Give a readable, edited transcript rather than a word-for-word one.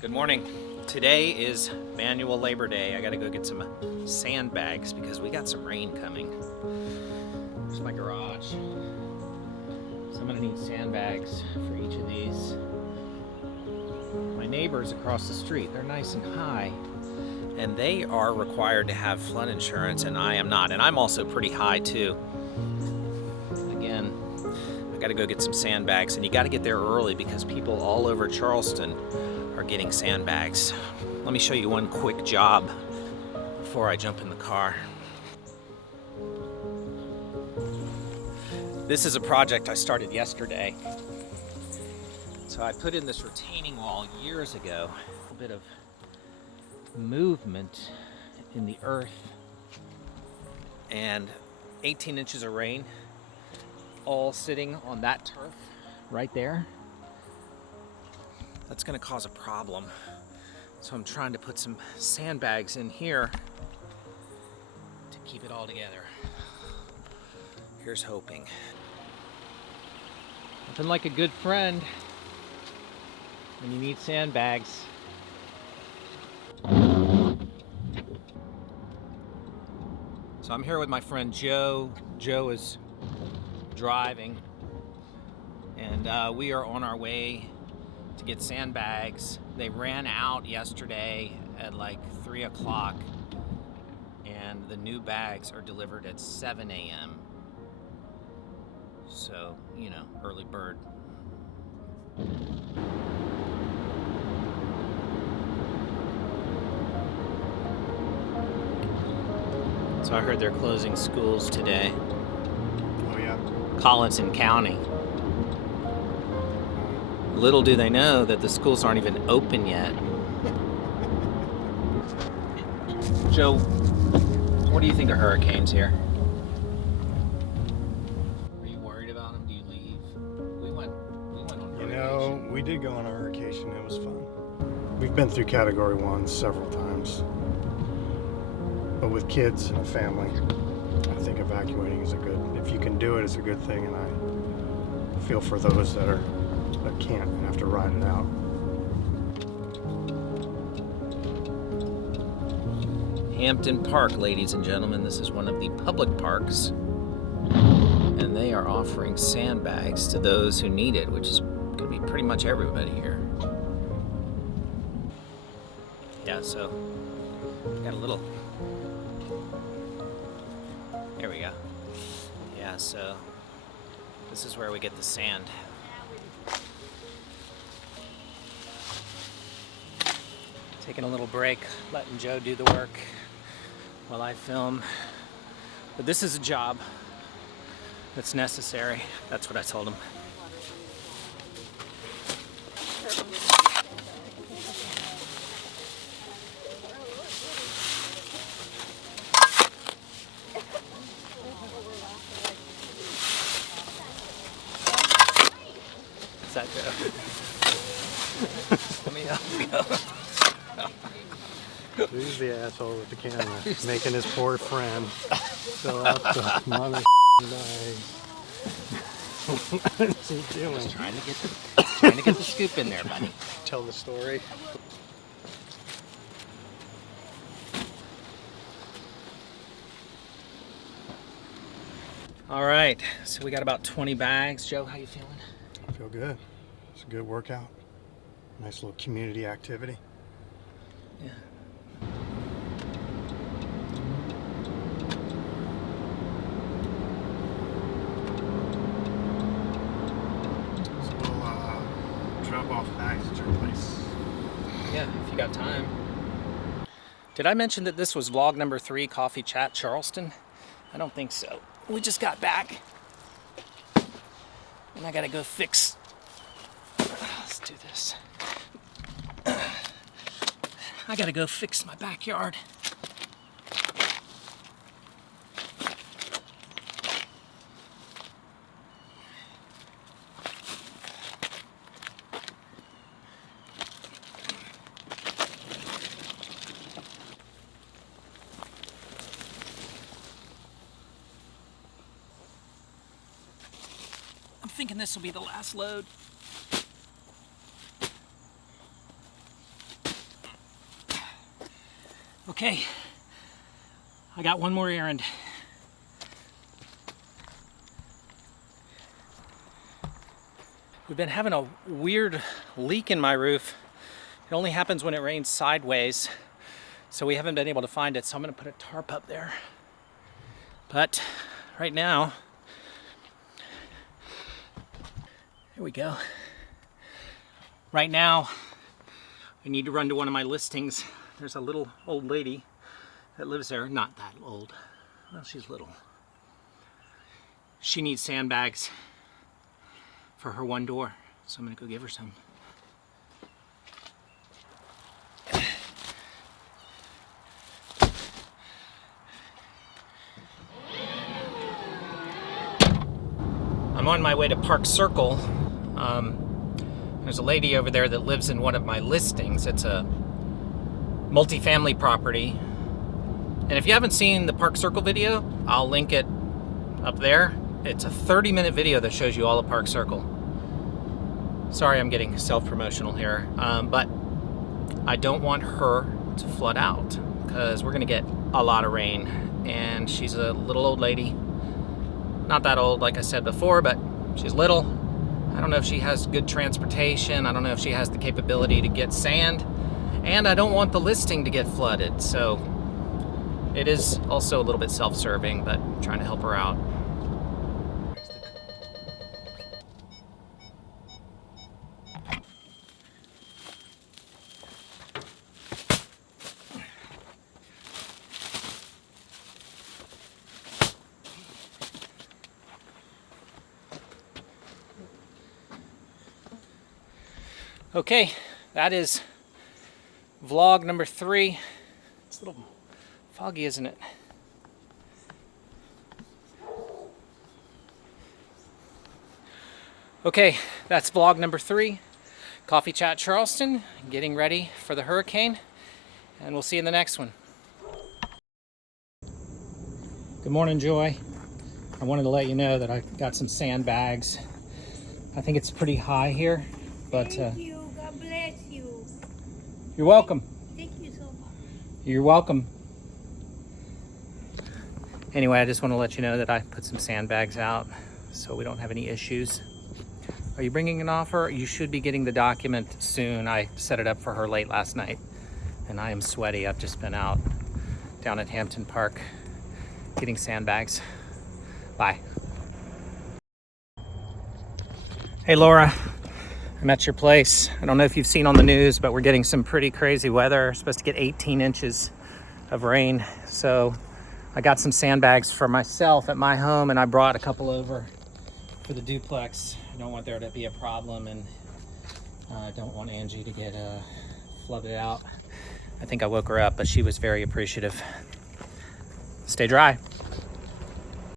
Good morning. Today is manual labor day. I gotta go get some sandbags because we got some rain coming. Here's my garage. So I'm gonna need sandbags for each of these. My neighbors across the street, they're nice and high, and they are required to have flood insurance, and I am not. And I'm also pretty high too. Again, I gotta go get some sandbags, and you gotta get there early because people all over Charleston are getting sandbags. Let me show you one quick job before I jump in the car. This is a project I started yesterday. So I put in this retaining wall years ago. A bit of movement in the earth and 18 inches of rain, all sitting on that turf right there. That's gonna cause a problem. So I'm trying to put some sandbags in here to keep it all together. Here's hoping. Nothing like a good friend when you need sandbags. So I'm here with my friend Joe. Joe is driving, and we are on our way to get sandbags. They ran out yesterday at like 3 o'clock, and the new bags are delivered at 7 a.m. So, you know, early bird. So I heard they're closing schools today. Oh yeah. Charleston County. Little do they know that the schools aren't even open yet. Joe, what do you think of hurricanes here? Are you worried about them? Do you leave? We went on You vacation. know, we did go on our vacation. It was fun. We've been through Category 1 several times. But with kids and a family, I think evacuating is if you can do it, it's a good thing, and I feel for those that can't and have to ride it out. Hampton Park, ladies and gentlemen. This is one of the public parks, and they are offering sandbags to those who need it, which is going to be pretty much everybody here. Yeah, so got a little. There we go. Yeah, so this is where we get the sand. Taking a little break, letting Joe do the work while I film. But this is a job that's necessary. That's what I told him. Is that Joe? Let me help you. Who's the asshole with the camera? Making his poor friend fill out the mother bag. What's he doing? Just trying to get the scoop in there, buddy. Tell the story. All right, so we got about 20 bags. Joe, how you feeling? I feel good. It's a good workout. Nice little community activity. Yeah. So we'll drop off bags at your place. Yeah, if you got time. Did I mention that this was vlog number 3, Coffee Chat Charleston? I don't think so. We just got back, and I gotta go fix. Let's do this. I gotta go fix my backyard. I'm thinking this will be the last load. Okay, I got one more errand. We've been having a weird leak in my roof. It only happens when it rains sideways, so we haven't been able to find it, so I'm gonna put a tarp up there. But right now, here we go. Right now, I need to run to one of my listings. There's a little old lady that lives there. Not that old. Well, she's little. She needs sandbags for her one door, so I'm gonna go give her some. I'm on my way to Park Circle. There's a lady over there that lives in one of my listings. It's a multifamily property. And if you haven't seen the Park Circle video, I'll link it up there. It's a 30-minute video that shows you all of Park Circle. Sorry, I'm getting self-promotional here, but I don't want her to flood out because we're gonna get a lot of rain. And she's a little old lady. Not that old, like I said before, but she's little. I don't know if she has good transportation. I don't know if she has the capability to get sand. And I don't want the listing to get flooded. So it is also a little bit self-serving, but I'm trying to help her out. Okay, that is vlog number 3. It's a little foggy, isn't it? Okay, that's vlog number 3. Coffee Chat Charleston, getting ready for the hurricane, and we'll see you in the next one. Good morning, Joy. I wanted to let you know that I got some sandbags. I think it's pretty high here, but Thank you. God bless you. you're welcome. Thank you so much. You're welcome. Anyway, I just want to let you know that I put some sandbags out so we don't have any issues. Are you bringing an offer? You should be getting the document soon. I set it up for her late last night, and I am sweaty. I've just been out down at Hampton Park getting sandbags. Bye. Hey, Laura. I'm at your place. I don't know if you've seen on the news, but we're getting some pretty crazy weather. We're supposed to get 18 inches of rain. So I got some sandbags for myself at my home, and I brought a couple over for the duplex. I don't want there to be a problem, and I don't want Angie to get flooded out. I think I woke her up, but she was very appreciative. Stay dry.